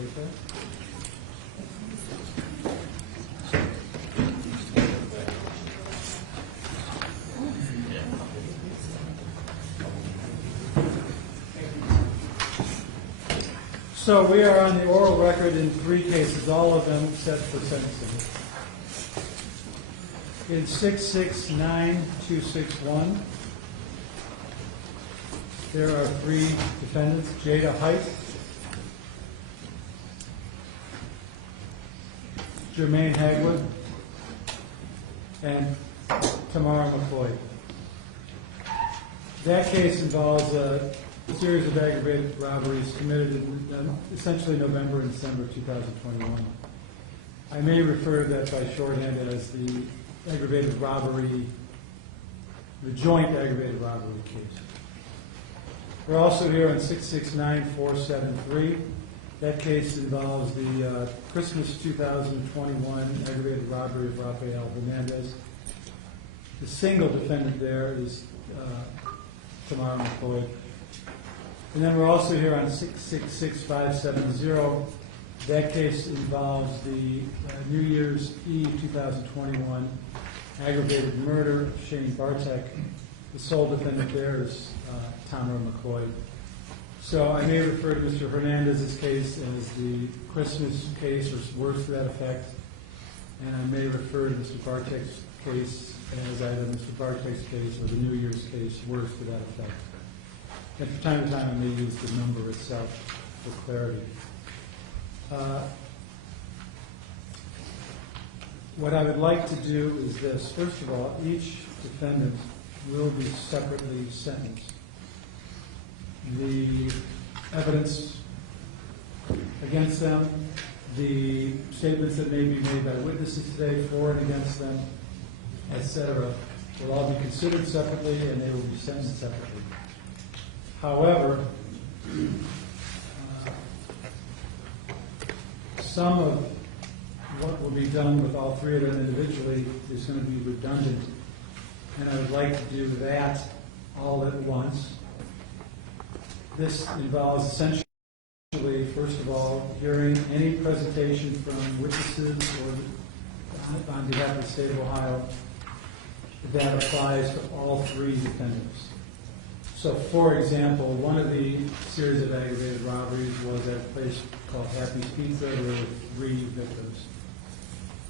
take that. So we are on the oral record in 3 cases, all of them set for sentencing. In 669-261, there are 3 defendants: Jada Height, Jermaine Hagwood, and Tamara McLoyd. That case involves a series of aggravated robberies committed in essentially November and December 2021. I may refer to that by shorthand as the aggravated robbery, the joint aggravated robbery case. We're also here on 669-473. That case involves the Christmas 2021 aggravated robbery of Rafael Hernandez. The single defendant there is Tamara McLoyd. And then we're also here on 666-570. That case involves the New Year's Eve 2021 aggravated murder of Shane Bartek. The sole defendant there is Tamara McLoyd. So I may refer to Mr. Hernandez's case as the Christmas case, or worse to that effect, and I may refer to Mr. Bartek's case as either Mr. Bartek's case or the New Year's case, worse to that effect. And from time to time, I may use the number itself for clarity. What I would like to do is this. First of all, each defendant will be separately sentenced. The evidence against them, the statements that may be made by witnesses today for and against them, etc., will all be considered separately and they will be sentenced separately. However, some of what will be done with all 3 of them individually is going to be redundant, and I would like to do that all at once. This involves essentially, first of all, hearing any presentation from witnesses or on behalf of the state of Ohio that applies to all 3 defendants. So, for example, one of the series of aggravated robberies was at a place called Happy's Pizza. There were 3 victims.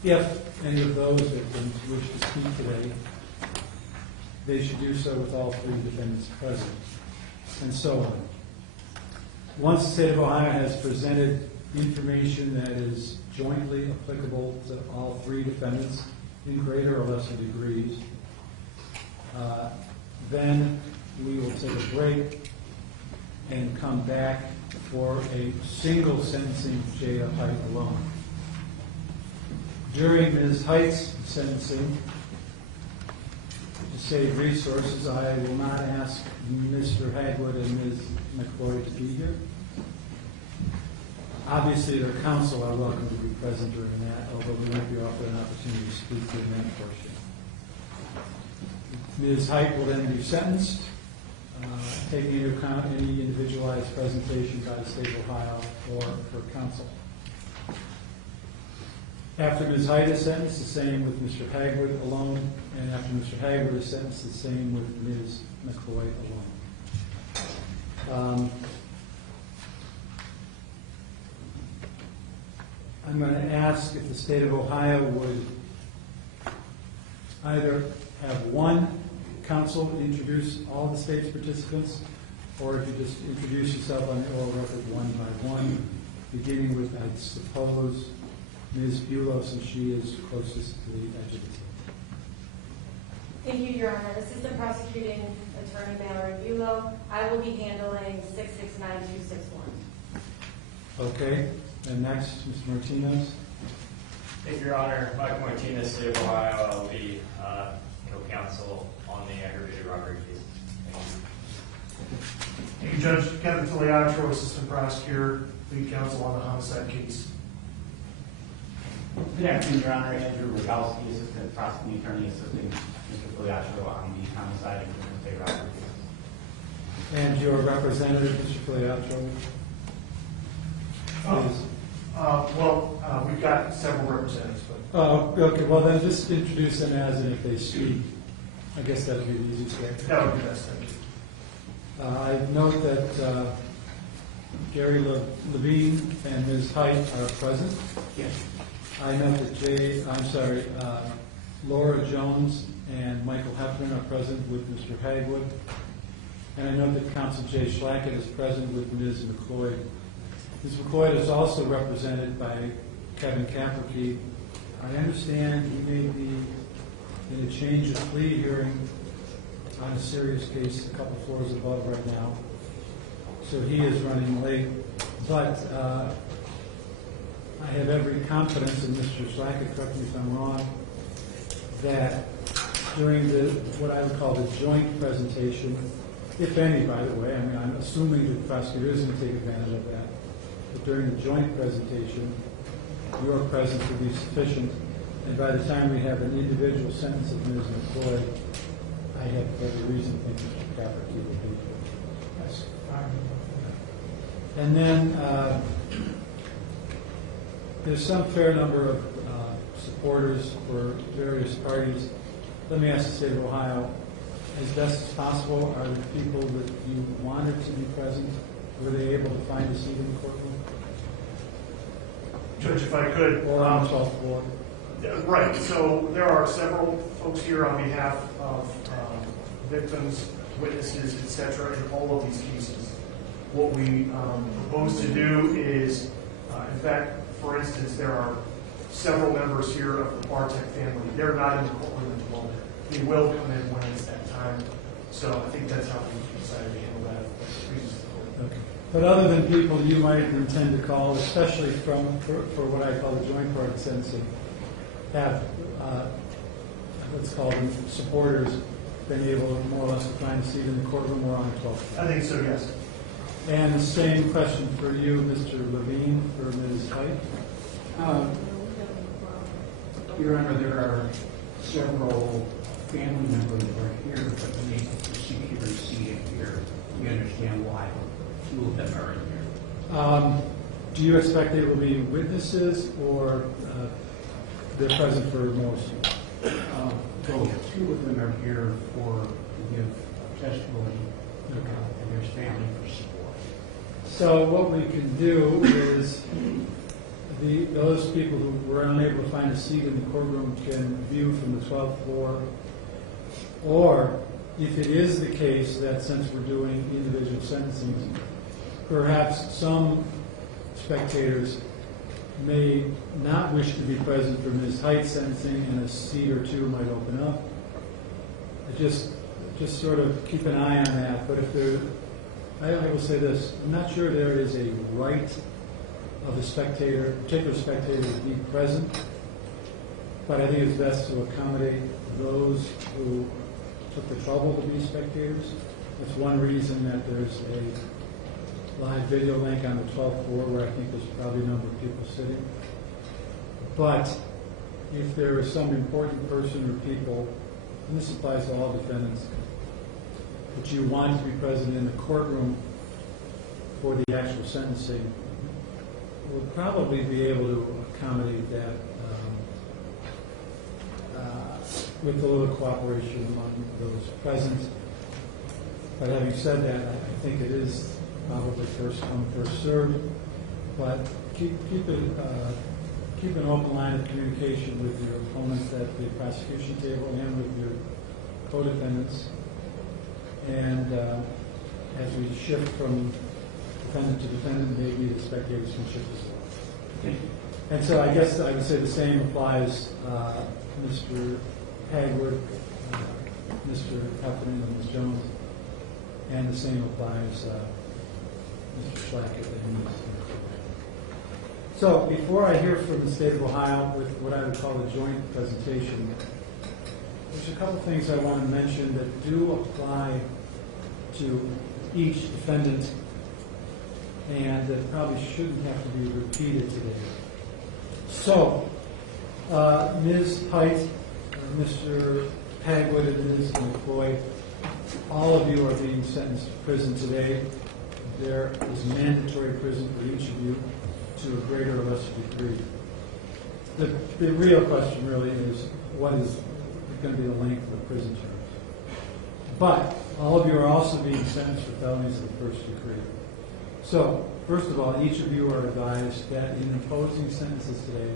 If any of those victims wish to speak today, they should do so with all 3 defendants present, and so on. Once the state of Ohio has presented information that is jointly applicable to all 3 defendants in greater or lesser degrees, then we will take a break and come back for a single sentencing of Jada Height alone. During Ms. Height's sentencing, to save resources, I will not ask Mr. Hagwood and Ms. McLoyd to be here. Obviously, their counsel are welcome to be present during that, although we might be offered an opportunity to speak during that portion. Ms. Height will then be sentenced, taking into account any individualized presentation by the state of Ohio or her counsel. After Ms. Height is sentenced, the same with Mr. Hagwood alone, and after Mr. Hagwood is sentenced, the same with Ms. McLoyd alone. I'm going to ask if the state of Ohio would either have one counsel introduce all the state's participants, or if you just introduce yourself on the oral record one by one, beginning with, I suppose, Ms. Bulow, since she is closest to the edge of the table. Thank you, Your Honor. Assistant Prosecuting Attorney Mallory Bulow. I will be handling 669-261. Okay. And next, Mr. Martinez. Thank you, Your Honor. Mike Martinez, State of Ohio. I'll be co-counsel on the aggravated robbery case. Thank you, Judge. Kevin Filiatro, Assistant Prosecutor, lead counsel on the homicide case. Good afternoon, Your Honor. Andrew Rogalski, Assistant Prosecuting Attorney, assisting Mr. Filiatro on the homicide and state robbery case. And your representative, Mr. Filiatro. we've got several representatives, but Oh, okay, well then just introduce them as and if they speak. I guess that would be the easiest way. that would be best. Thank you. I note that Gary Levine and Ms. Height are present. Yes. I note that Laura Jones and Michael Heffernan are present with Mr. Hagwood. And I note that Counsel Jay Schlackett is present with Ms. McLoyd. Ms. McLoyd is also represented by Kevin Capperkey. I understand he may be in a change of plea hearing on a serious case a couple floors above right now. So he is running late. But I have every confidence in Mr. Schlackett, correct me if I'm wrong, that during what I would call the joint presentation, if any, by the way, I mean, I'm assuming the prosecutor is going to take advantage of that, but during the joint presentation, your presence will be sufficient, and by the time we have an individual sentence of Ms. McLoyd, I have every reason to think Mr. Capperkey will be. That's fine. And then there's some fair number of supporters for various parties. Let me ask the state of Ohio, as best as possible, are the people that you wanted to be present, were they able to find a seat in the courtroom? Judge, if I could. Or on the 12th floor? Right, so there are several folks here on behalf of victims, witnesses, et cetera, in all of these cases. What we propose to do is, in fact, for instance, there are several members here of the Bartek family. They're not in the courtroom at the moment. They will come in when it's that time. So I think that's how we decided to handle that. Okay. But other than people you might intend to call, especially for what I call the joint part sentencing, have, let's call them supporters, been able more or less to find a seat in the courtroom or on 12th? I think so, yes. And the same question for you, Mr. Levine, for Ms. Height. Your Honor, there are several family members who are here, but they secure seated here. We understand why two of them are in here. Do you expect they will be witnesses or they're present for most? Both. Two of them are here to give testimony, and there's family for support. So what we can do is those people who were unable to find a seat in the courtroom can view from the 12th floor, or if it is the case that since we're doing individual sentencing, perhaps some spectators may not wish to be present for Ms. Height's sentencing and a seat or two might open up. Just sort of keep an eye on that. But if there, I will say this, I'm not sure there is a right of a spectator, particular spectator, to be present, but I think it's best to accommodate those who took the trouble to be spectators. That's one reason that there's a live video link on the 12th floor where I think there's probably a number of people sitting. But if there is some important person or people, and this applies to all defendants, that you want to be present in the courtroom for the actual sentencing, we'll probably be able to accommodate that with a little cooperation among those present. But having said that, I think it is probably first come, first served. But keep an open line of communication with your opponents at the prosecution table and with your co-defendants. And as we shift from defendant to defendant, maybe the spectators can shift as well. And so I guess I would say the same applies Mr. Hagwood, Mr. Heffernan, and Ms. Jones, and the same applies Mr. Schlackett and Ms. So before I hear from the state of Ohio with what I would call a joint presentation, there's a couple things I want to mention that do apply to each defendant and that probably shouldn't have to be repeated today. So, Ms. Height, Mr. Hagwood, and Ms. McLoyd, all of you are being sentenced to prison today. There is mandatory prison for each of you to a greater or lesser degree. The real question really is, what is going to be the length of the prison terms? But all of you are also being sentenced for felonies of the first degree. So, first of all, each of you are advised that in imposing sentences today,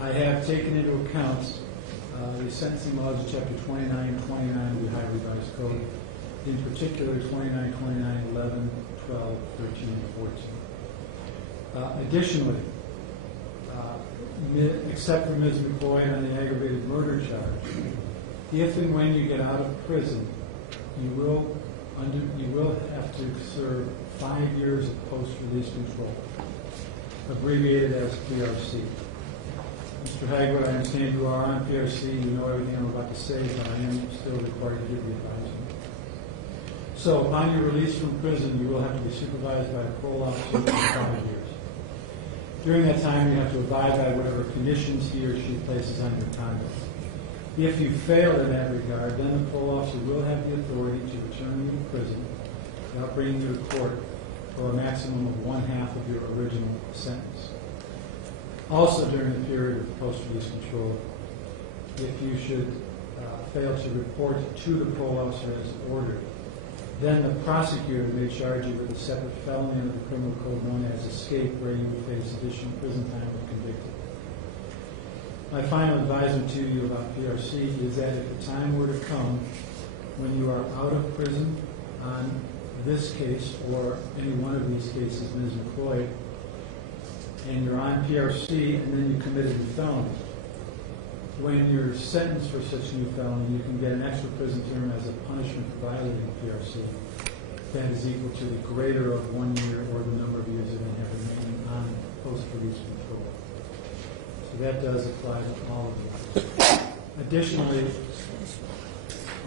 I have taken into account the sentencing laws of Chapter 29 and 29 of the Ohio Revised Code, in particular 29, 29, 11, 12, 13, and 14. Additionally, except for Ms. McLoyd on the aggravated murder charge, if and when you get out of prison, you will have to serve 5 years of post-release control, abbreviated as PRC. Mr. Hagwood, I understand you are on PRC. You know everything I'm about to say, but I am still required to give the advisement. So, upon your release from prison, you will have to be supervised by a parole officer for 5 years. During that time, you have to abide by whatever conditions he or she places on your conduct. If you fail in that regard, then the parole officer will have the authority to return you to prison without bringing you to court for a maximum of 1/2 of your original sentence. Also, during the period of post-release control, if you should fail to report to the parole officer as ordered, then the prosecutor may charge you with a separate felony under the criminal code known as escape, where you will face additional prison time if convicted. My final advisement to you about PRC is that if the time were to come when you are out of prison on this case or any one of these cases, Ms. McLoyd, and you're on PRC and then you committed a felony, when you're sentenced for such new felony, you can get an extra prison term as a punishment for violating PRC that is equal to the greater of 1 year or the number of years that you have remaining on post-release control. So that does apply to all of you. Additionally,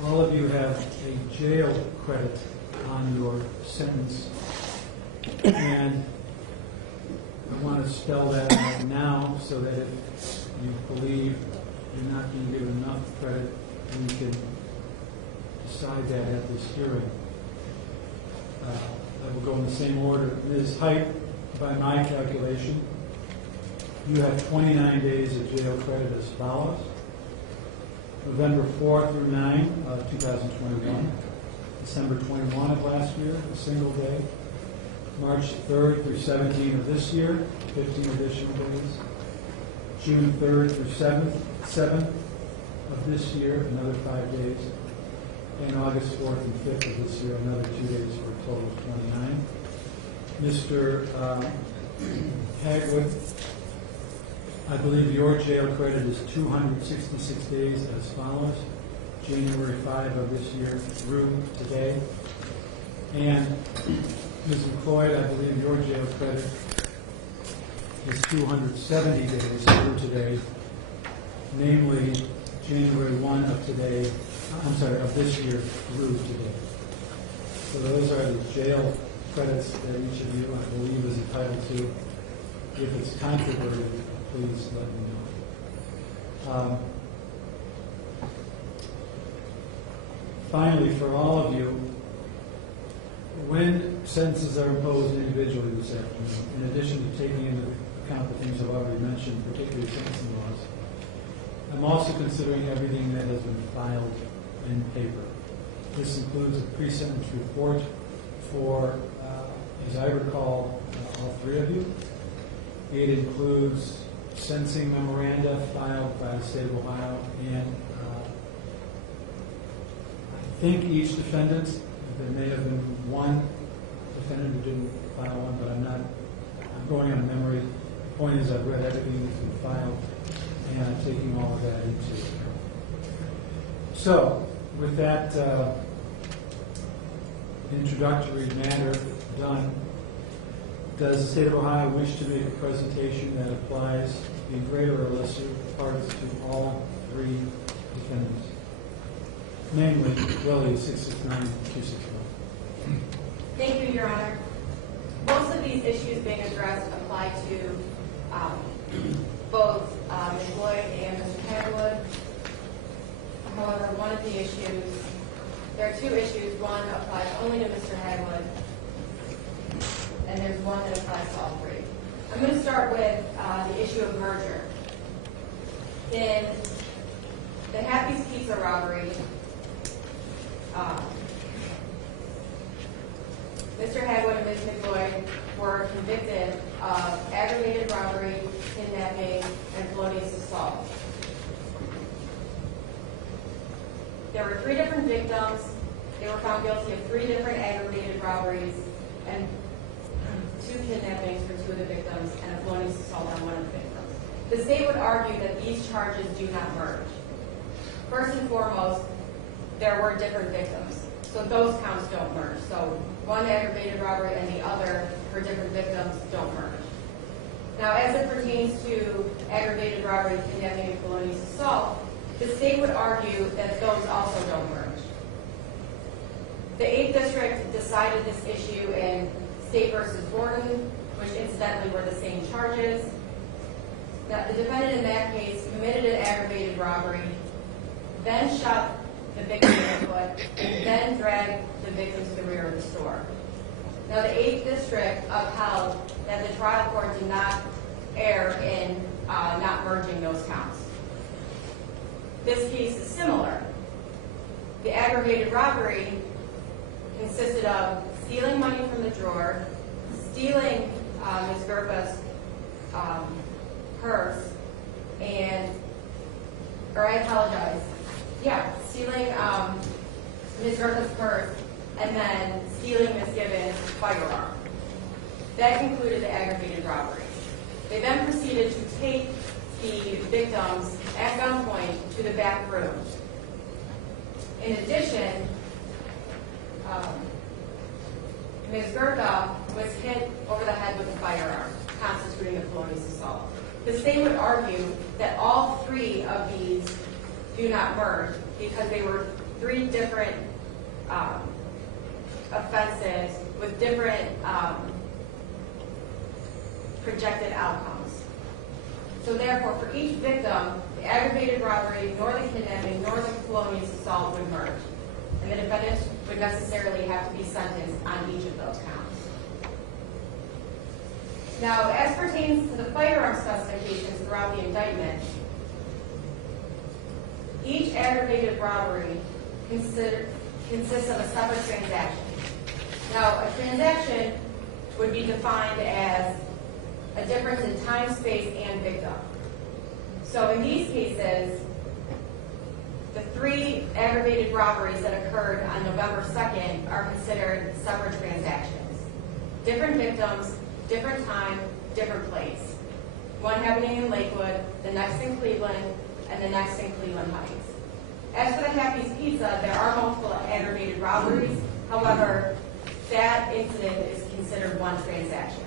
all of you have a jail credit on your sentence, and I want to spell that out now so that if you believe you're not being given enough credit, we can decide that at this hearing. I will go in the same order. Ms. Height, by my calculation, you have 29 days of jail credit as follows. November 4 through 9, 2021. December 21 of last year, a single day. March 3rd through 17 of this year, 15 additional days. June 3rd through 7th of this year, another 5 days. And August 4th and 5th of this year, another 2 days for a total of 29. Mr. Hagwood, I believe your jail credit is 266 days as follows. January 5 of this year through today. And Ms. McLoyd, I believe your jail credit is 270 days through today, namely January 1 of today, of this year through today. So those are the jail credits that each of you, I believe, is entitled to. If it's controverted, please let me know. Finally, for all of you, when sentences are imposed individually this afternoon, in addition to taking into account the things I've already mentioned, particularly sentencing laws, I'm also considering everything that has been filed in paper. This includes a pre-sentence report for, as I recall, all three of you. It includes sentencing memoranda filed by the state of Ohio, and I think each defendant, there may have been one defendant who didn't file one, but I'm going on memory. The point is I've read everything that's been filed, and I'm taking all of that into account. So, with that introductory matter done, does the state of Ohio wish to make a presentation that applies in greater or lesser parts to all three defendants? Namely, Willie 669-261. Thank you, Your Honor. Most of these issues being addressed apply to both McLoyd and Mr. Hagwood. However, one of the issues, there are two issues. One applies only to Mr. Hagwood, and there's one that applies to all three. I'm going to start with the issue of merger. In the Happy's Pizza robbery, Mr. Hagwood and Ms. McLoyd were convicted of aggravated robbery, kidnapping, and felonious assault. There were 3 different victims. They were found guilty of 3 different aggravated robberies and 2 kidnappings for 2 of the victims and a felonious assault on 1 of the victims. The state would argue that these charges do not merge. First and foremost, there were different victims, so those counts don't merge. So one aggravated robbery and the other for different victims don't merge. Now, as it pertains to aggravated robbery, kidnapping, and felonious assault, the state would argue that those also don't merge. The 8th District decided this issue in State versus Gordon, which incidentally were the same charges. Now, the defendant in that case committed an aggravated robbery, then shot the victim in the foot, and then dragged the victim to the rear of the store. Now, the 8th District upheld that the trial court did not err in not merging those counts. This case is similar. The aggravated robbery consisted of stealing money from the drawer, stealing Ms. Gerba's purse, stealing Ms. Gerba's purse, and then stealing Ms. Gibbons' firearm. That concluded the aggravated robbery. They then proceeded to take the victims at gunpoint to the back room. In addition, Ms. Gerba was hit over the head with a firearm, constituting a felonious assault. The state would argue that all 3 of these do not merge because they were 3 different offenses with different projected outcomes. So therefore, for each victim, the aggravated robbery, nor the kidnapping, nor the felonious assault would merge. And the defendant would necessarily have to be sentenced on each of those counts. Now, as pertains to the firearm specifications throughout the indictment, each aggravated robbery consists of a separate transaction. Now, a transaction would be defined as a difference in time, space, and victim. So in these cases, the 3 aggravated robberies that occurred on November 2nd are considered separate transactions. Different victims, different time, different place. One happening in Lakewood, the next in Cleveland, and the next in Cleveland Heights. As for the Happy's Pizza, there are multiple aggravated robberies. However, that incident is considered one transaction.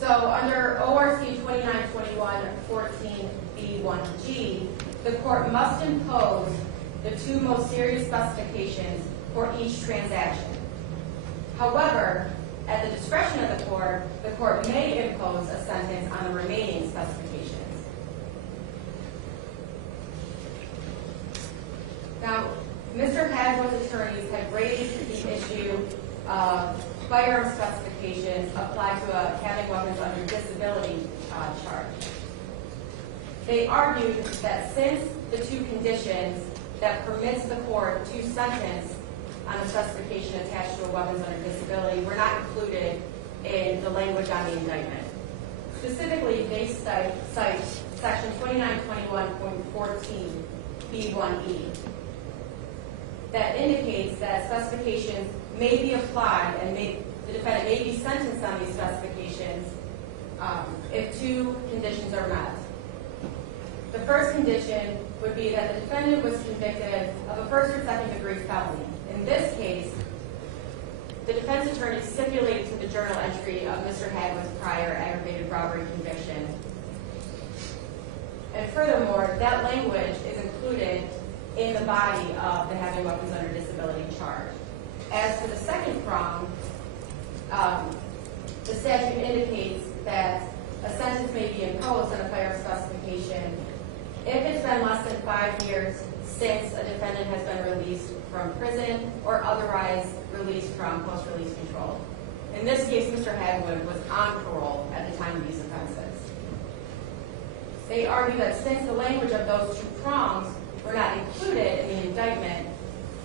So under ORC 2921-14B1G, the court must impose the 2 most serious specifications for each transaction. However, at the discretion of the court may impose a sentence on the remaining specifications. Now, Mr. Hadwood's attorneys had raised the issue of firearm specifications applied to a having weapons under disability charge. They argued that since the 2 conditions that permits the court to sentence on a specification attached to a weapons under disability were not included in the language on the indictment. Specifically, they cite section 2921.14B1E that indicates that specifications may be applied and the defendant may be sentenced on these specifications if 2 conditions are met. The first condition would be that the defendant was convicted of a first or second degree felony. In this case, the defense attorney stipulated to the journal entry of Mr. Hadwood's prior aggravated robbery conviction. And furthermore, that language is included in the body of the having weapons under disability charge. As to the second prong, the statute indicates that a sentence may be imposed on a firearm specification if it's been less than 5 years since a defendant has been released from prison or otherwise released from post-release control. In this case, Mr. Hadwood was on parole at the time of these offenses. They argue that since the language of those two prongs were not included in the indictment,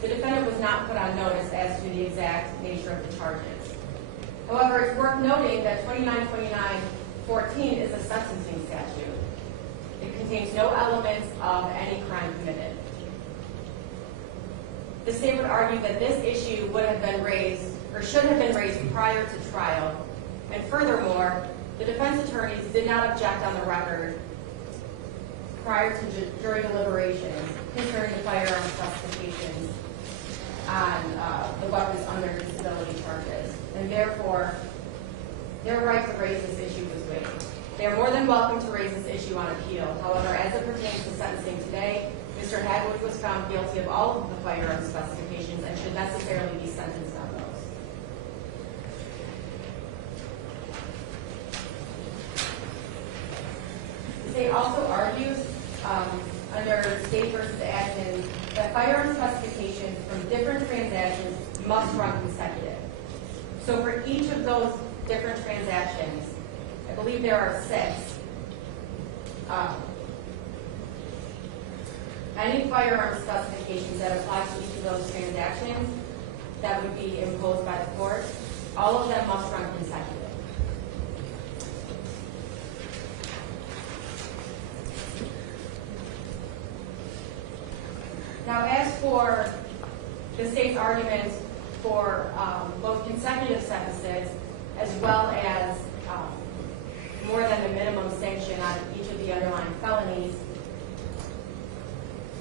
the defendant was not put on notice as to the exact nature of the charges. However, it's worth noting that 2929-14 is a sentencing statute. It contains no elements of any crime committed. The state would argue that this issue would have been raised, or should have been raised prior to trial. And furthermore, the defense attorneys did not object on the record prior to jury deliberations concerning the firearm specifications on the weapons under disability charges. And therefore, their right to raise this issue was waived. They are more than welcome to raise this issue on appeal. However, as it pertains to sentencing today, Mr. Hagwood was found guilty of all of the firearm specifications and should necessarily be sentenced on those. The state also argues under State v. Atkins that firearm specifications from different transactions must run consecutive. So for each of those different transactions, I believe there are 6. Any firearm specifications that apply to each of those transactions that would be imposed by the court, all of them must run consecutive. Now, as for the state's argument for both consecutive sentences as well as more than the minimum sanction on each of the underlying felonies,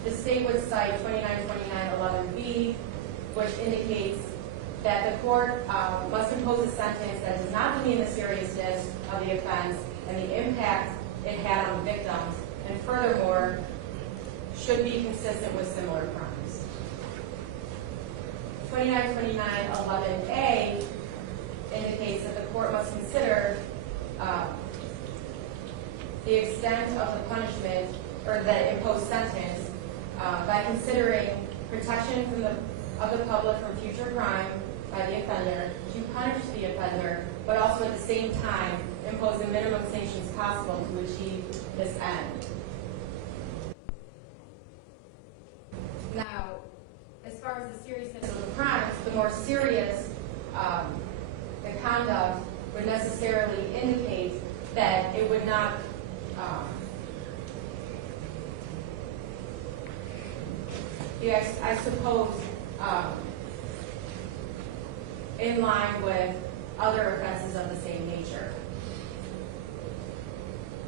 the state would cite 2929-11B, which indicates that the court must impose a sentence that does not demean the seriousness of the offense and the impact it had on victims, and furthermore, should be consistent with similar crimes. 2929-11A indicates that the court must consider the extent of the punishment or the imposed sentence by considering protection of the public from future crime by the offender, to punish the offender, but also at the same time impose the minimum sanctions possible to achieve this end. Now, as far as the seriousness of the crimes, the more serious the conduct would necessarily indicate that it would not be, I suppose, in line with other offenses of the same nature.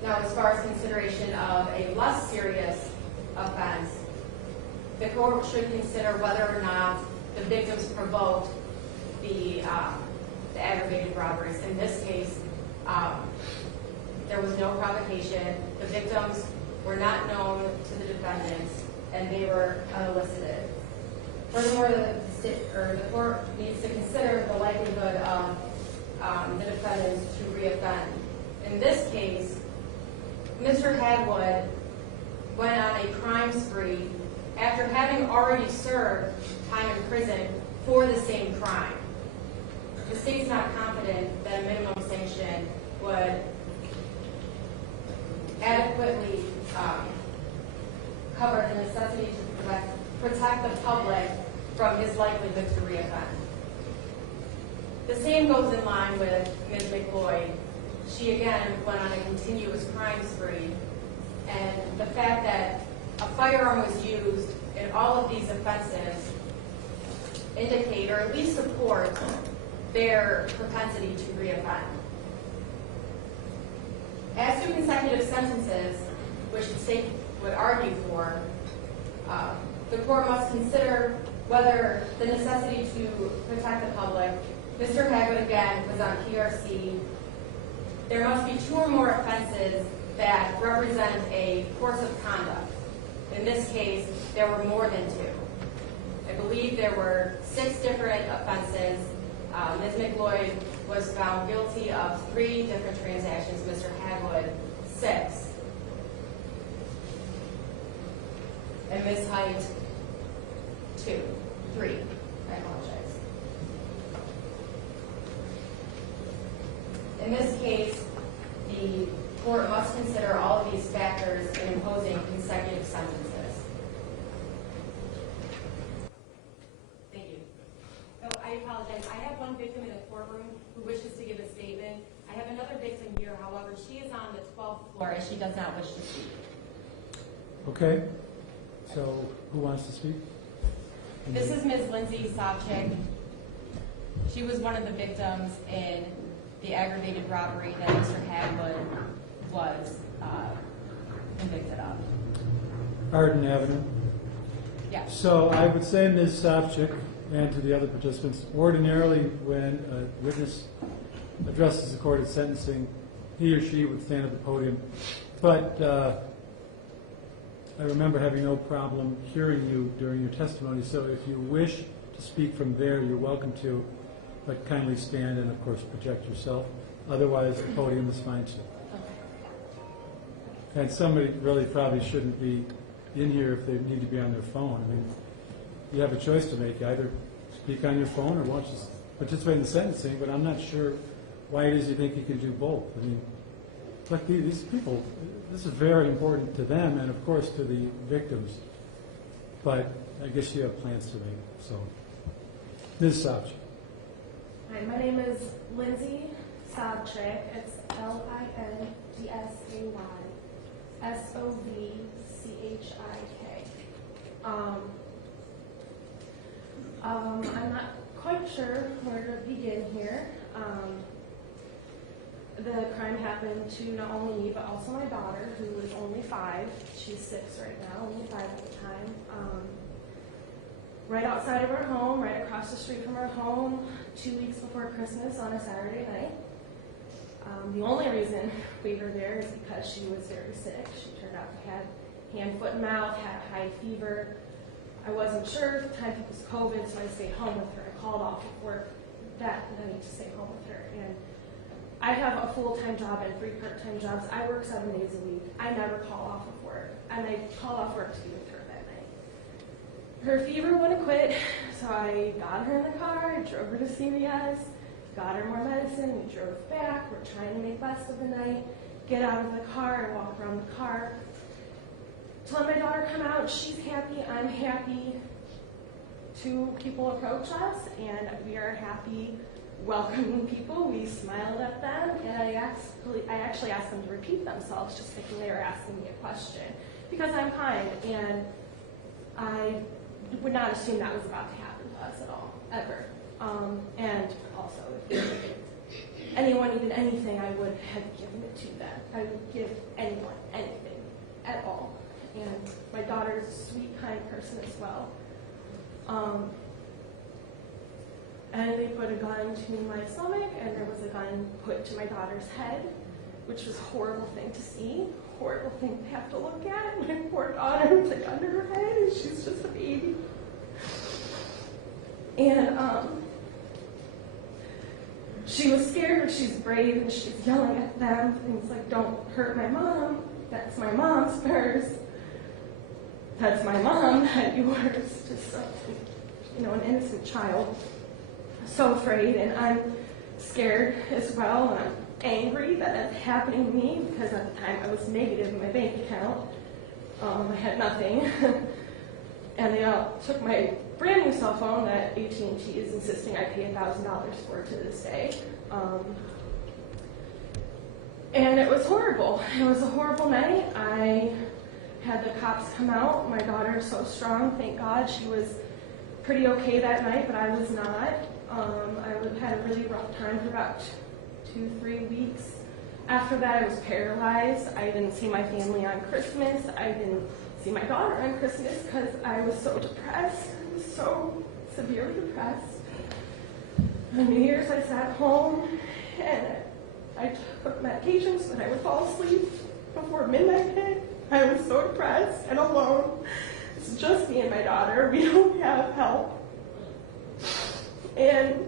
Now, as far as consideration of a less serious offense, the court should consider whether or not the victims provoked the aggravated robberies. In this case, there was no provocation. The victims were not known to the defendants, and they were unelicited. Furthermore, the court needs to consider the likelihood of the defendants to reoffend. In this case, Mr. Hagwood went on a crime spree after having already served time in prison for the same crime. The state's not confident that a minimum sanction would adequately cover the necessity to protect the public from his likelihood to reoffend. The same goes in line with Ms. McLoyd. She again went on a continuous crime spree, and the fact that a firearm was used in all of these offenses indicate, or at least support, their propensity to reoffend. As to consecutive sentences, which the state would argue for, the court must consider whether the necessity to protect the public. Mr. Hagwood, again, was on PRC. There must be 2 or more offenses that represent a course of conduct. In this case, there were more than 2. I believe there were 6 different offenses. Ms. McLoyd was found guilty of 3 different transactions, Mr. Hagwood 6. And Ms. Height 3. I apologize. In this case, the court must consider all of these factors in imposing consecutive sentences. Thank you. Oh, I apologize. I have one victim in the courtroom who wishes to give a statement. I have another victim here, however, she is on the 12th floor and she does not wish to speak. Okay, so who wants to speak? This is Ms. Lindsay Sobchak. She was one of the victims in the aggravated robbery that Mr. Hagwood was convicted of. Arden Avenue. Yes. So I would say, Ms. Sobchak, and to the other participants, ordinarily when a witness addresses the court at sentencing, he or she would stand at the podium. But I remember having no problem hearing you during your testimony, so if you wish to speak from there, you're welcome to, but kindly stand and, of course, project yourself. Otherwise, the podium is fine, too. And somebody really probably shouldn't be in here if they need to be on their phone. I mean, you have a choice to make. Either speak on your phone or watch this, participate in the sentencing, but I'm not sure why it is you think you can do both. I mean, like these people, this is very important to them and, of course, to the victims. But I guess you have plans to make, so. Ms. Sobchak. Hi, my name is Lindsay Sobchak. It's Lindsay Sovchik. I'm not quite sure where to begin here. The crime happened to not only me, but also my daughter, who is only 5. She's 6 right now, only 5 at the time. Right outside of our home, right across the street from our home, 2 weeks before Christmas on a Saturday night. The only reason we were there is because she was very sick. She turned out to have hand, foot, and mouth, had a high fever. I wasn't sure at the time if it was COVID, so I stayed home with her. I called off of work that night to stay home with her. And I have a full-time job and 3 part-time jobs. I work 7 days a week. I never call off of work. And I called off work to be with her that night. Her fever wouldn't quit, so I got her in the car, I drove her to CVS, got her more medicine, we drove back, we're trying to make best of the night, get out of the car and walk around the car. To let my daughter come out, she's happy, I'm happy. 2 people approach us, and we are happy welcoming people. We smiled at them, and I actually asked them to repeat themselves, just thinking they were asking me a question, because I'm kind, and I would not assume that was about to happen to us at all, ever. And also, if anyone needed anything, I would have given it to them. I would give anyone anything at all. And my daughter is a sweet, kind person as well. And they put a gun to my stomach, and there was a gun put to my daughter's head, which was a horrible thing to see, horrible thing to have to look at. My poor daughter with a gun to her head, and she's just a baby. And she was scared, but she's brave, and she's yelling at them things like, "Don't hurt my mom. That's my mom's purse. That's my mom, not yours." Just an innocent child. So afraid, and I'm scared as well, and I'm angry that it's happening to me, because at the time I was negative in my bank account. I had nothing. And they took my brand new cell phone that AT&T is insisting I pay $1,000 for to this day. And it was horrible. It was a horrible night. I had the cops come out. My daughter is so strong, thank God. She was pretty okay that night, but I was not. I had a really rough time for about 2-3 weeks. After that, I was paralyzed. I didn't see my family on Christmas. I didn't see my daughter on Christmas because I was so depressed. I was so severely depressed. On New Year's, I sat home and I took medication so that I would fall asleep before midnight hit. I was so depressed and alone. It's just me and my daughter. We don't have help. And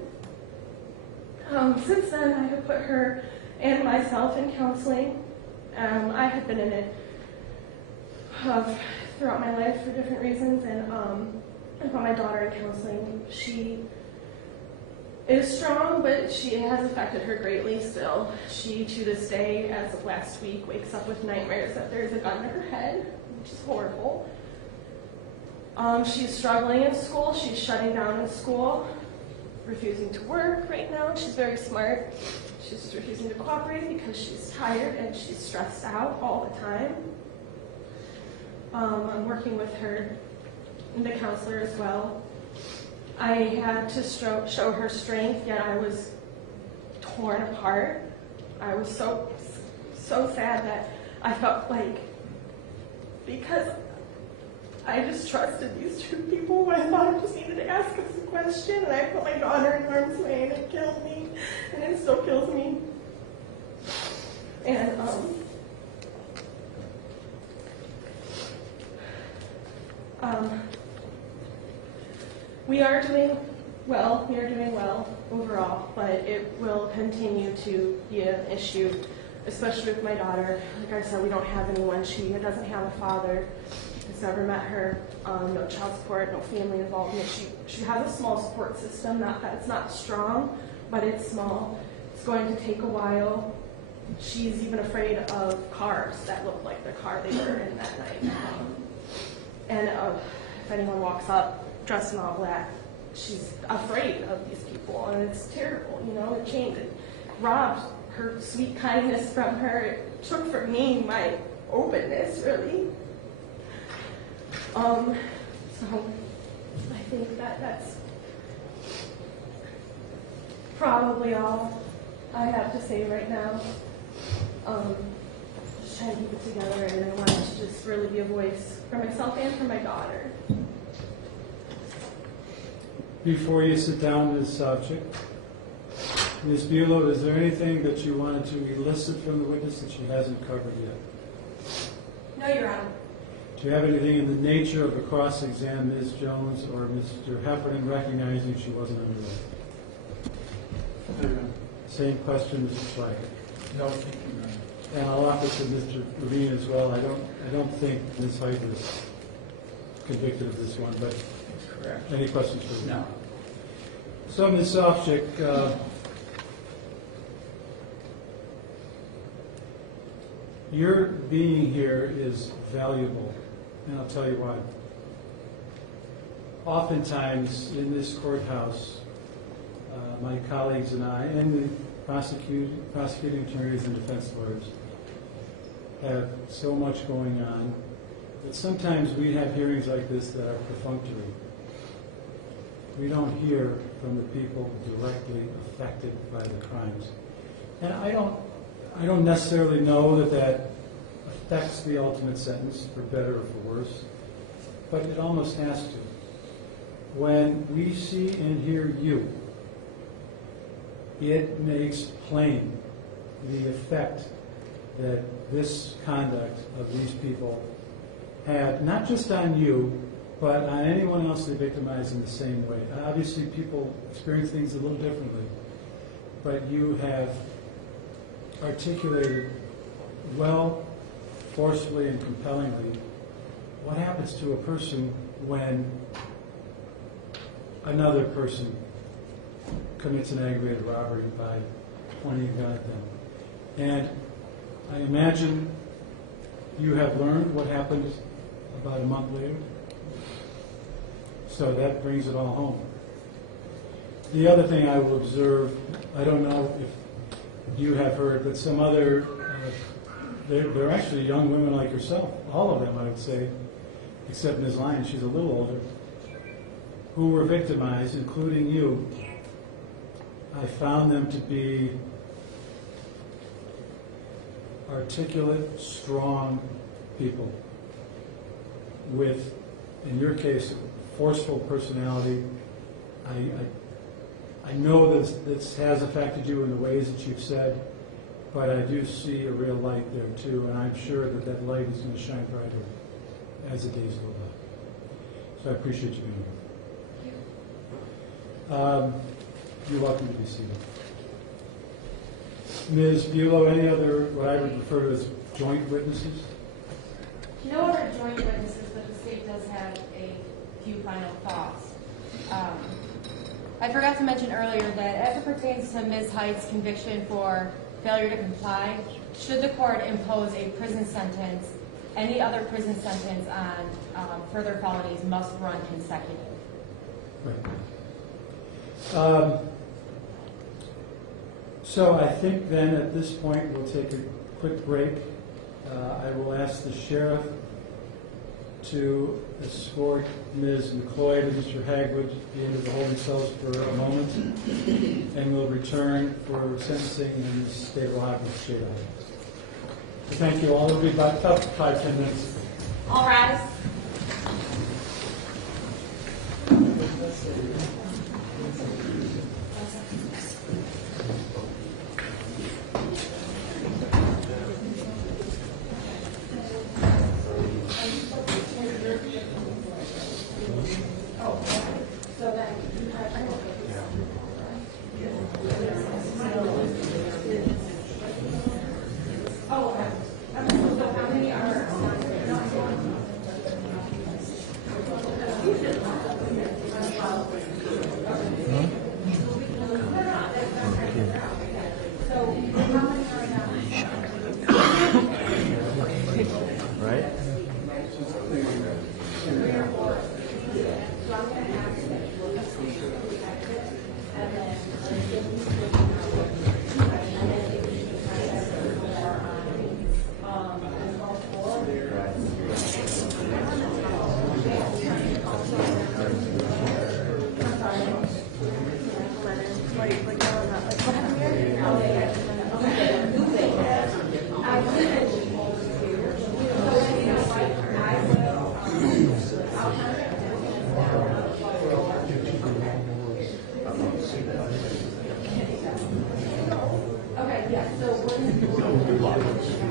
since then, I have put her and myself in counseling. I have been in it throughout my life for different reasons, and I put my daughter in counseling. She is strong, but she has affected her greatly still. She, to this day, as of last week, wakes up with nightmares that there's a gun to her head, which is horrible. She's struggling in school. She's shutting down in school, refusing to work right now. She's very smart. She's just refusing to cooperate because she's tired and she's stressed out all the time. I'm working with her and the counselor as well. I had to show her strength, yet I was torn apart. I was so sad that I felt like, because I just trusted these two people when I thought I just needed to ask us a question, and I put my daughter in harm's way, and it killed me, and it still kills me. And we are doing well overall, but it will continue to be an issue, especially with my daughter. Like I said, we don't have anyone. She doesn't have a father. Has never met her. No child support, no family involvement. She has a small support system. It's not strong, but it's small. It's going to take a while. She's even afraid of cars that look like the car they were in that night. And if anyone walks up dressed in all black, she's afraid of these people, and it's terrible. You know, it robbed her sweet kindness from her. It took from me my openness, really. So I think that's probably all I have to say right now. Just trying to keep it together, and I wanted to just really be a voice for myself and for my daughter. Before you sit down to this subject, Ms. Bulow, is there anything that you wanted to elicit from the witness that she hasn't covered yet? No, Your Honor. Do you have anything in the nature of a cross-exam Ms. Jones or Mr. Heffernan recognizing she wasn't under oath? Same question, Mr. Schleicher. No, thank you, Your Honor. And I'll offer to Mr. Levine as well. I don't think Ms. Height was convicted of this one, but That's correct. any questions for me? No. So, Ms. Sofchik, your being here is valuable, and I'll tell you why. Oftentimes in this courthouse, my colleagues and I, and the prosecuting attorneys and defense lawyers, have so much going on that sometimes we have hearings like this that are perfunctory. We don't hear from the people directly affected by the crimes. And I don't necessarily know that affects the ultimate sentence, for better or for worse, but it almost has to. When we see and hear you, it makes plain the effect that this conduct of these people had, not just on you, but on anyone else they victimize in the same way. Obviously, people experience things a little differently, but you have articulated well, forcefully, and compellingly what happens to a person when another person commits an aggravated robbery by pointing a gun at them. And I imagine you have learned what happened about a month later. So that brings it all home. The other thing I will observe, I don't know if you have heard, but some other, they're actually young women like yourself, all of them I would say, except Ms. Lyons, she's a little older, who were victimized, including you. I found them to be articulate, strong people with, in your case, forceful personality. I know this has affected you in the ways that you've said, but I do see a real light there too, and I'm sure that light is going to shine brighter as the days go by. So I appreciate you being here. You're welcome to be seated. Ms. Bulow, any other, what I would refer to as joint witnesses? No other joint witnesses, but the state does have a few final thoughts. I forgot to mention earlier that as it pertains to Ms. Height's conviction for failure to comply, should the court impose a prison sentence, any other prison sentence on further felonies must run consecutive. Right. So I think then at this point we'll take a quick break. I will ask the sheriff to escort Ms. McLoyd and Mr. Hagwood into the holding cells for a moment, and we'll return for sentencing in the state of Ohio. So thank you all. It'll be about 5-10 minutes. All rise.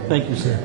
Thank you, sir.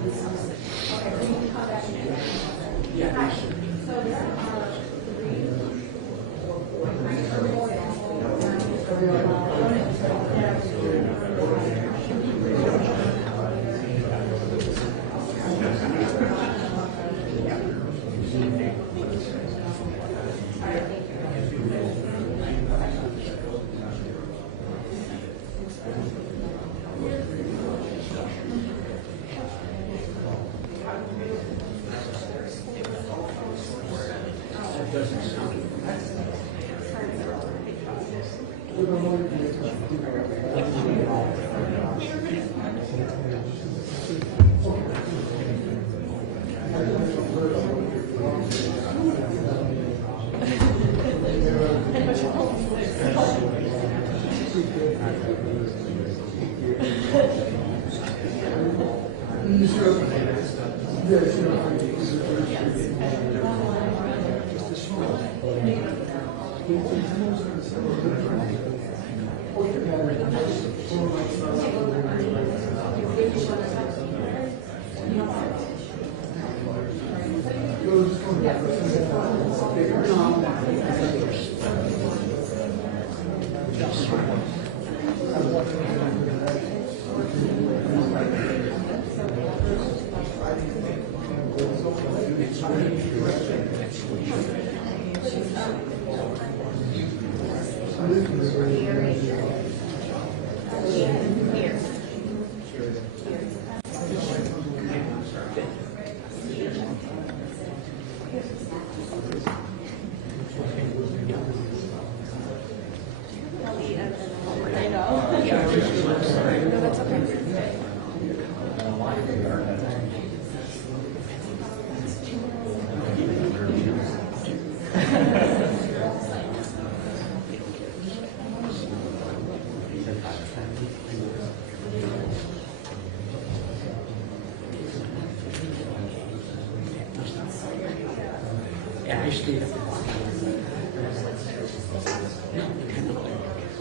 Yeah, I stayed up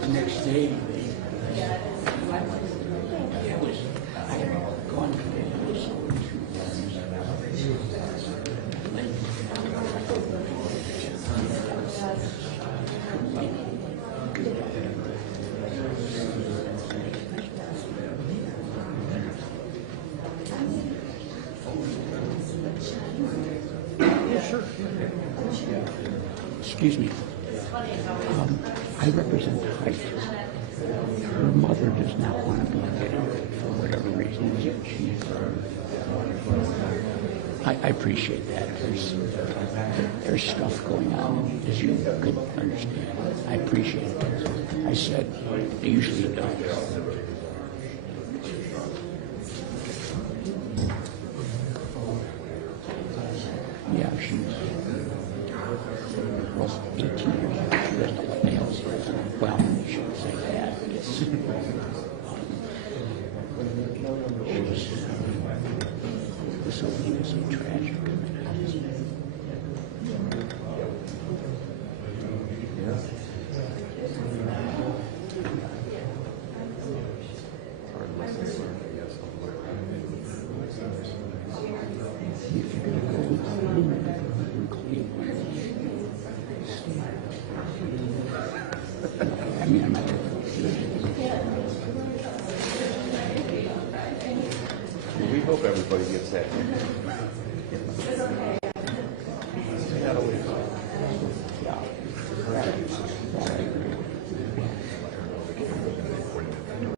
the next day. I had gone to Excuse me. I I represent the Heights. Her mother does not want to be there for whatever reason. I appreciate that. There's stuff going on, as you could understand. I appreciate it. I said, it usually does. Yeah, she's 18 years old. She doesn't like nails. Well, you shouldn't say that. This whole thing is so tragic. I mean, I'm not. We hope everybody gets that. Yeah.